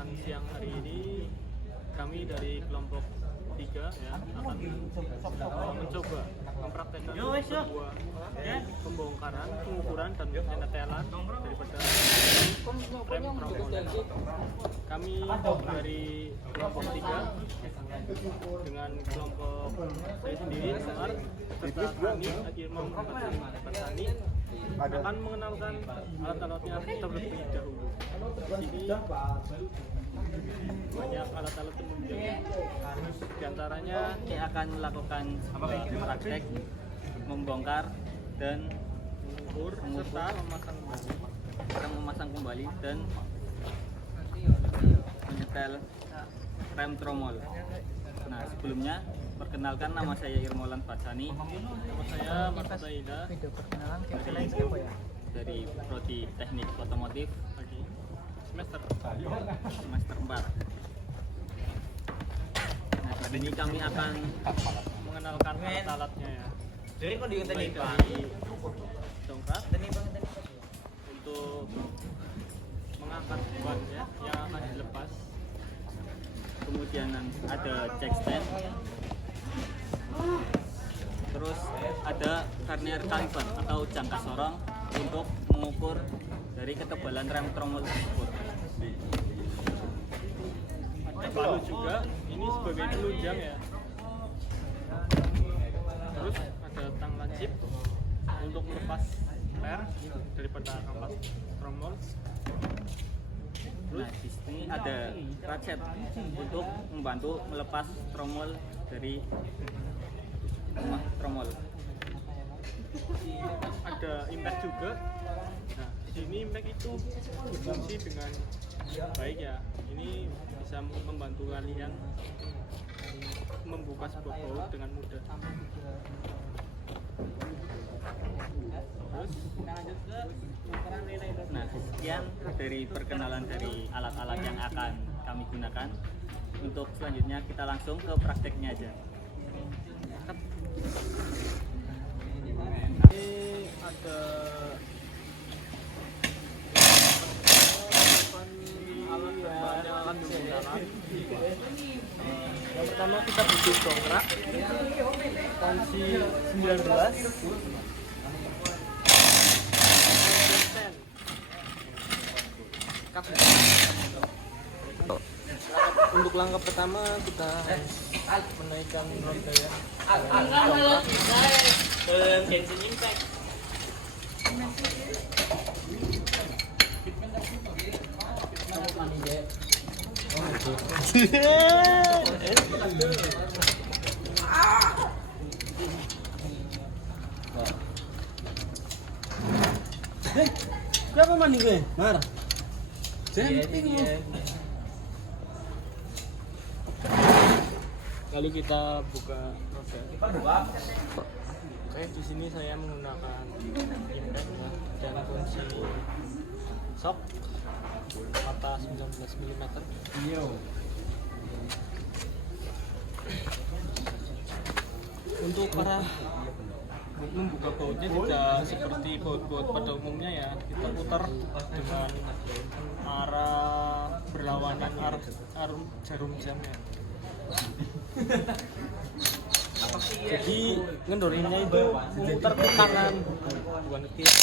kesempatan siang hari ini kami dari kelompok 3 ya akan mencoba mempraktekkan sebuah pembongkaran, pengukuran dan penyetelan daripada rem tromol. Kami dari kelompok 3 dengan kelompok saya sendiri Semar serta kami Irmam Patani akan mengenalkan alat-alatnya terlebih dahulu. Di sini banyak alat-alat penunjang. Di antaranya ini akan melakukan praktek membongkar dan mengukur serta memasang kembali dan menyetel rem tromol. Nah, sebelumnya perkenalkan, nama saya Irmolan Fatsani. nama saya Marta Ida Dari Prodi Teknik Otomotif lagi semester semester 4. Nah, di sini kami akan mengenalkan alat-alatnya ya. Mulai dari dongkrak untuk mengangkat ban ya yang akan dilepas. kemudian ada jack stand, terus ada vernier caliper atau jangka sorong untuk mengukur dari ketebalan rem tromol tersebut. Ada palu juga, ini sebagai penunjang ya. Terus ada tang lancip untuk melepas rem daripada kampas tromol. Nah, di sini ada ratchet untuk membantu melepas tromol dari rumah tromol. Ada impact juga. Nah, di sini impact itu berfungsi dengan baik ya. Ini bisa membantu kalian membuka sebuah baut dengan mudah. Terus Nah, sekian dari perkenalan dari alat-alat yang akan kami gunakan. Untuk selanjutnya kita langsung ke prakteknya aja. ini ada alat dan bahan yang akan digunakan. Yang pertama kita butuh dongkrak tensi 19. Untuk langkah pertama kita menaikkan roda ya. Siapa mandi gue? Mar. Jemping lu. Lalu kita buka roda. Oke, di sini saya menggunakan impact ya, dan kunci shock mata 19 mm. Untuk para membuka bautnya tidak seperti baut-baut pada umumnya ya, kita putar dengan arah berlawanan arah jarum jamnya. Jadi ngendorinnya itu memutar ke kanan bukan ke kiri.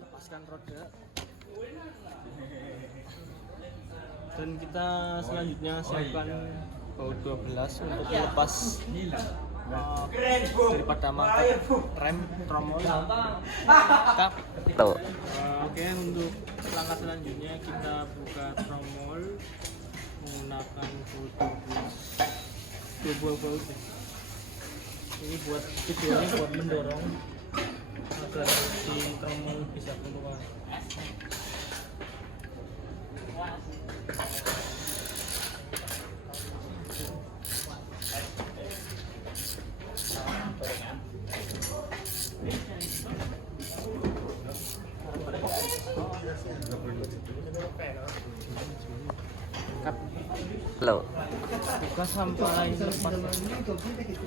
Lepaskan roda. Dan kita selanjutnya siapkan baut 12 untuk melepas daripada mangkat rem tromol. Oke, untuk langkah selanjutnya kita buka tromol menggunakan baut 12. Dua buah baut. Ini buat tujuannya buat mendorong agar si tromol bisa keluar. buka sampai lepas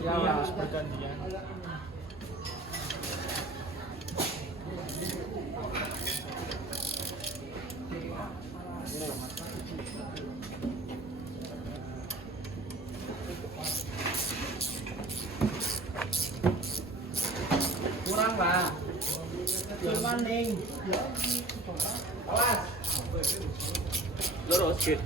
ya harus bergantian. Kurang Pak. Maning. Awas. Lurus gitu.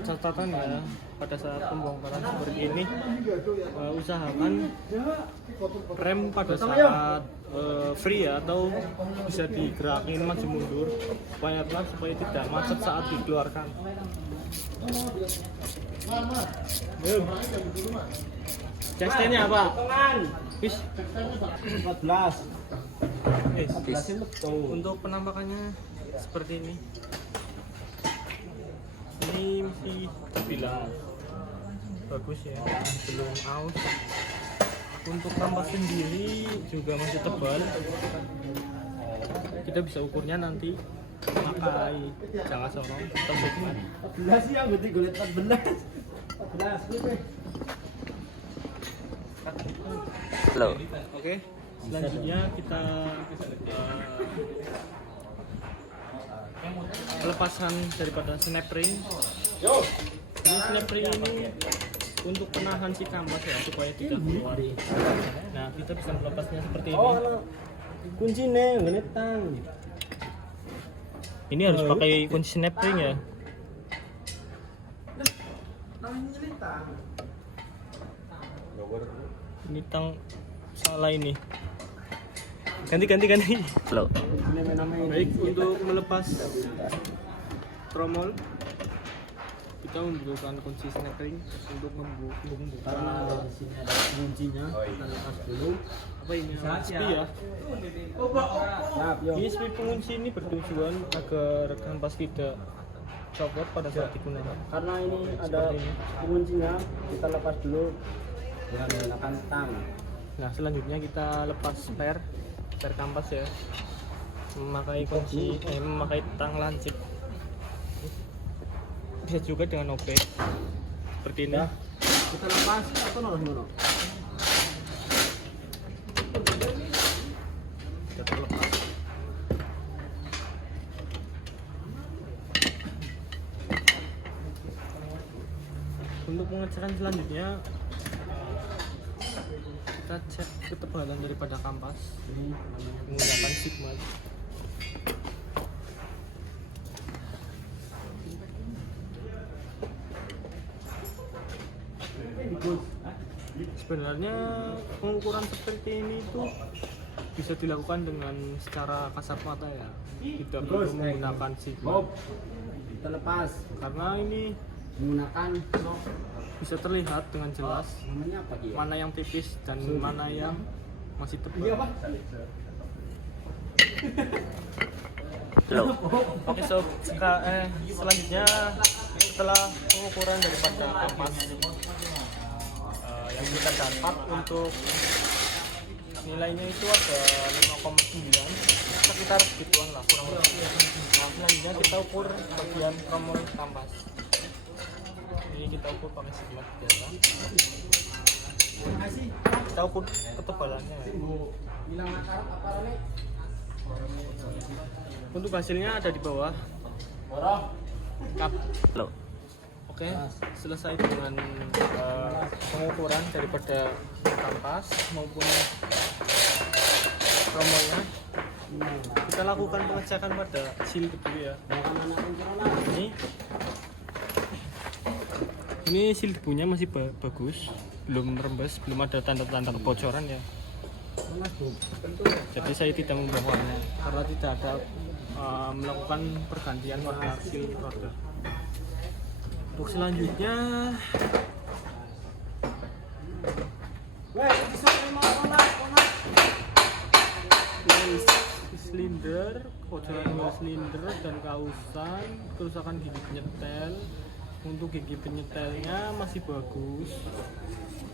Catatan ya pada saat pembongkaran seperti ini, usahakan rem pada saat free ya, atau bisa digerakin maju mundur supaya tidak macet saat dikeluarkan. Castenya apa? Bis 14. Untuk penampakannya seperti ini. Ini masih terbilang bagus ya, belum aus. Untuk kampas sendiri juga masih tebal. Kita bisa ukurnya nanti pakai jangka sorong atau segmen. 14 sih yang berarti gue lihat 14. 14 Oke, selanjutnya kita pelepasan daripada snap ring. Ini snap ring ini untuk penahan si kampas ya, supaya tidak keluar. Nah, kita bisa melepasnya seperti ini. kunci nih, ngene tang. Ini harus pakai kunci snap ring ya. Ini tang salah ini. Ganti. Baik, untuk melepas tromol kita membutuhkan kunci snap ring untuk membuka. Karena di sini ada kuncinya, kita lepas dulu. Apa ini? Spi ya. Siap, yo. Ini spi pengunci ini bertujuan agar kampas tidak copot pada saat digunakan. Karena ini ada Seperti ini. kuncinya, kita lepas dulu dengan menggunakan tang. Nah, selanjutnya kita lepas spare kampas ya, memakai memakai tang lancip. Bisa juga dengan obeng seperti ini. Kita lepas atau nono? Kita terlepas. Untuk pengecekan selanjutnya, kita cek ketebalan daripada kampas Ini namanya menggunakan sigma. Sebenarnya pengukuran seperti ini itu bisa dilakukan dengan secara kasat mata ya, tidak perlu menggunakan sigma, Bob. Kita lepas karena ini menggunakan bisa terlihat dengan jelas namanya apa dia? mana yang tipis dan mana yang masih tebal. Oke sob, selanjutnya setelah pengukuran daripada kampas yang kita dapat untuk nilainya itu ada 5,9, sekitar segituan lah kurang lebih. Nah, selanjutnya kita ukur bagian tromol kampas. Ini kita ukur pakai sigma biasa. Kita ukur ketebalannya ya. Untuk hasilnya ada di bawah. Kap. Oke, selesai dengan pengukuran daripada kampas maupun tromolnya. Kita lakukan pengecekan pada seal debu ya. Ini seal debunya masih bagus, belum rembes, belum ada tanda-tanda kebocoran ya. Jadi saya tidak membongkarnya karena tidak ada melakukan pergantian warna seal roda. Untuk selanjutnya silinder, kebocoran dua silinder dan kausan, kerusakan gigi penyetel. Untuk gigi penyetelnya masih bagus.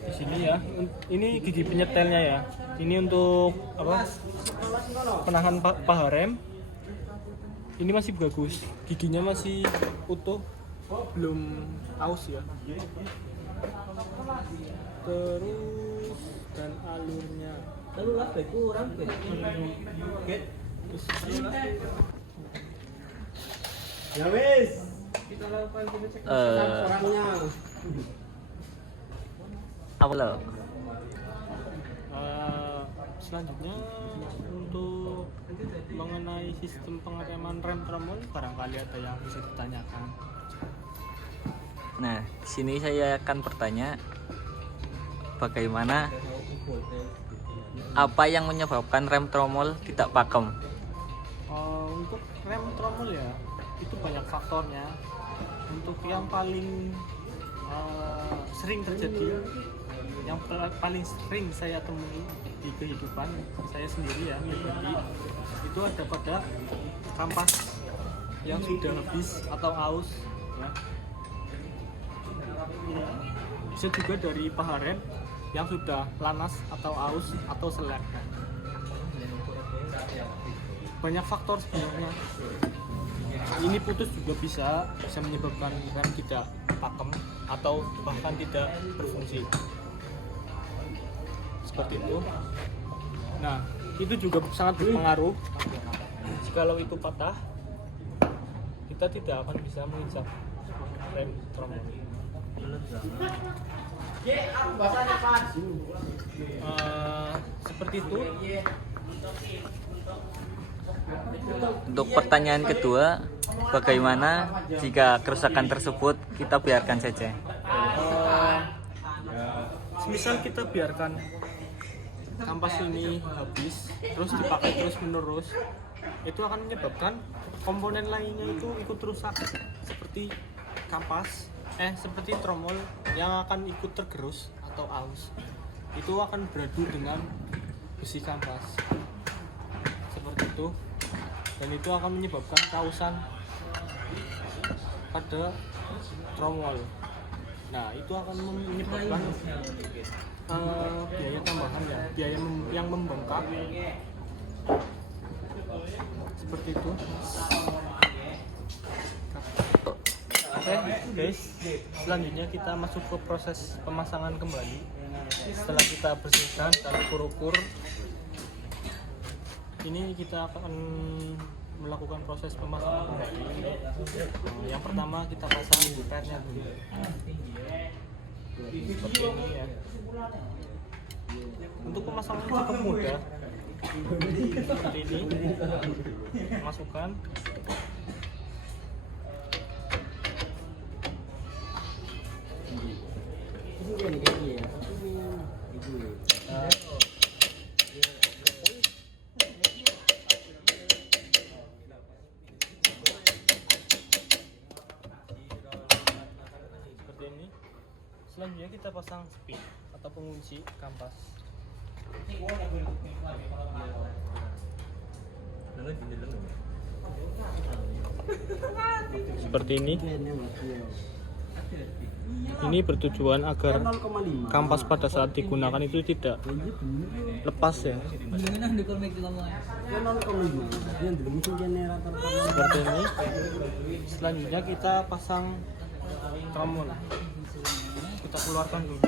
Di sini ya, ini gigi penyetelnya ya. Ini untuk apa? Penahan paha rem. ini masih bagus, giginya masih utuh, belum aus ya. Terus dan alurnya Lalu lah kurang be. Ya wis. Kita lakukan pengecekan orangnya. Apa lo? Selanjutnya untuk mengenai sistem pengereman rem tromol barangkali ada yang bisa ditanyakan. Nah, di sini saya akan bertanya bagaimana apa yang menyebabkan rem tromol tidak pakem? Untuk rem tromol ya itu banyak faktornya. Untuk yang paling sering terjadi, yang paling sering saya temui di kehidupan saya sendiri ya pribadi, itu ada pada kampas yang sudah habis atau aus ya. Bisa juga dari paha rem yang sudah lanas atau aus atau selek. Banyak faktor sebenarnya. Ini putus juga bisa menyebabkan rem tidak pakem atau bahkan tidak berfungsi. Seperti itu. Nah, itu juga sangat berpengaruh. Jikalau itu patah, kita tidak akan bisa menginjak rem tromol. Seperti itu. Untuk pertanyaan kedua, bagaimana jika kerusakan tersebut kita biarkan saja? Semisal kita biarkan kampas ini habis terus dipakai terus menerus, itu akan menyebabkan komponen lainnya itu ikut rusak, seperti kampas seperti tromol yang akan ikut tergerus atau aus. Itu akan beradu dengan besi kampas seperti itu, dan itu akan menyebabkan kausan pada tromol. Nah, itu akan menyebabkan biaya tambahan ya, biaya yang membengkak seperti itu. Oke guys, selanjutnya kita masuk ke proses pemasangan kembali. Setelah kita bersihkan dan ukur-ukur, ini kita akan melakukan proses pemasangan kembali. Yang pertama kita pasang pernya dulu. Seperti ini ya. Untuk pemasangannya cukup mudah. Seperti ini. Masukkan. Seperti ini. Selanjutnya kita pasang spin atau pengunci kampas. Seperti ini. Ini bertujuan agar kampas pada saat digunakan itu tidak lepas ya. Seperti ini. Selanjutnya kita pasang tromol. Kita keluarkan dulu.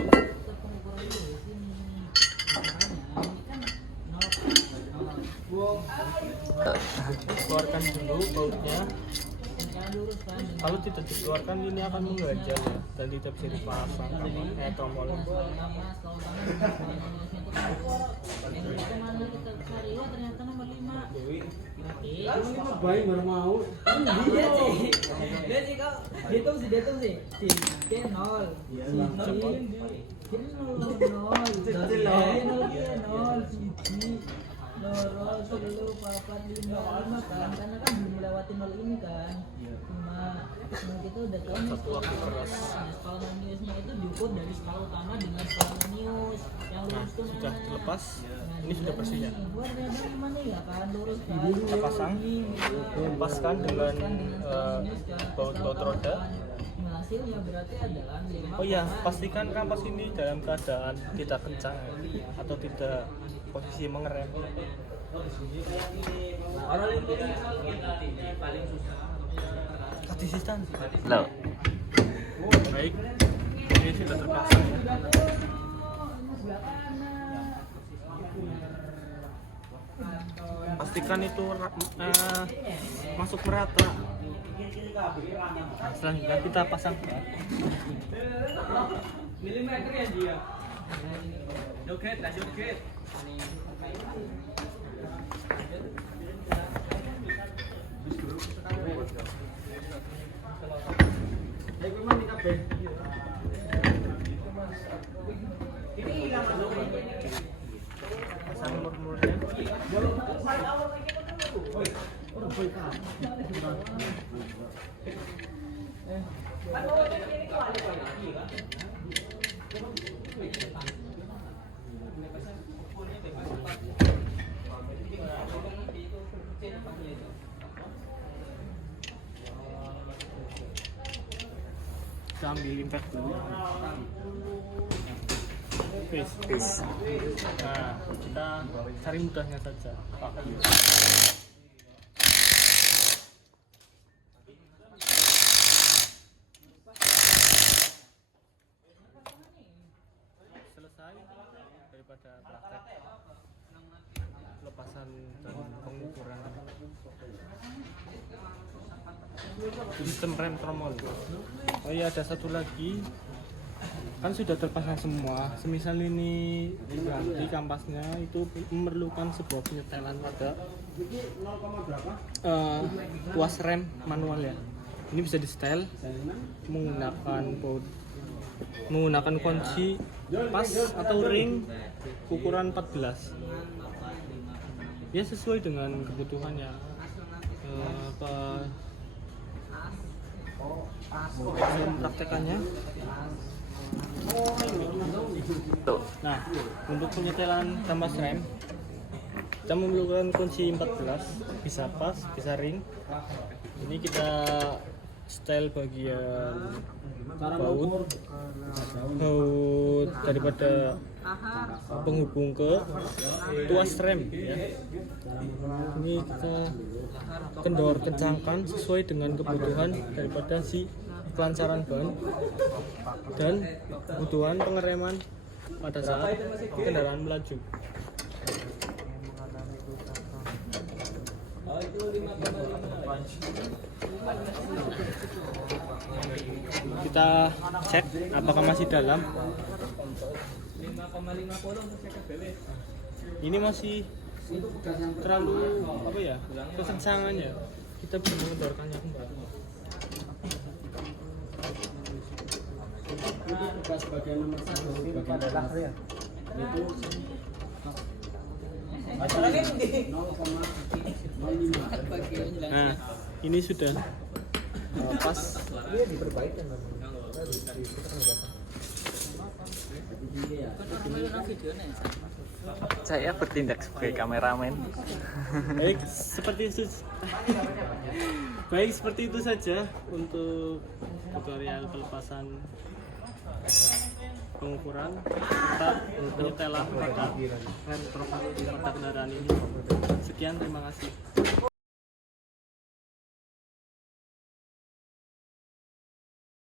Keluarkan dulu bautnya. Kalau tidak dikeluarkan ini akan mengganjal ya, dan tidak bisa dipasang tromol. Baik baru mau. Hitung sih. 3 0. 0 10 papat 5 kan, karena kan belum melewati 0 ini kan. Cuma kita udah tahu nih skala maniusnya itu diukur dari skala utama dengan skala manius yang lurus tuh Sudah dilepas. Ini sudah bersih ya. Gimana ya kan, lurus kan. Kita pasang, lepaskan dengan baut-baut roda. Hasilnya berarti adalah 5. Oh iya, pastikan kampas ini dalam keadaan tidak kencang atau tidak posisi mengerem. Konsistensi. Loh. Baik, ini sudah terpasang ya. Pastikan itu masuk merata. Nah, selanjutnya kita pasang Milimeter ya dia. Joget, joget. pasang mur-murnya. Kita ambil impact dulu. Peace. Nah, kita cari mudahnya saja. Selesai daripada praktek lepasan dan pengukuran sistem rem tromol. Oh iya, ada satu lagi, kan sudah terpasang semua. Semisal ini diganti kampasnya, itu memerlukan sebuah penyetelan pada tuas rem manual ya. Ini bisa di setel menggunakan kunci pas atau ring ukuran 14 ya, sesuai dengan kebutuhannya. Praktekannya. Nah, untuk penyetelan kampas rem kita memerlukan kunci 14, bisa pas, bisa ring. Ini kita setel bagian baut daripada penghubung ke tuas rem ya. Ini kita kendor kencangkan sesuai dengan kebutuhan daripada si kelancaran ban dan kebutuhan pengereman pada saat kendaraan melaju. Kita cek apakah masih dalam. Ini masih terlalu apa ya, kekencangannya. Kita bisa mengendorkannya kembali. Tugas bagian nomor 1 bagian atas ya. Itu 0,05. Nah, ini sudah pas. Saya bertindak sebagai kameramen. Baik, seperti itu saja untuk tutorial pelepasan pengukuran serta penyetelan pada rem truk pada kendaraan ini. Sekian, terima kasih.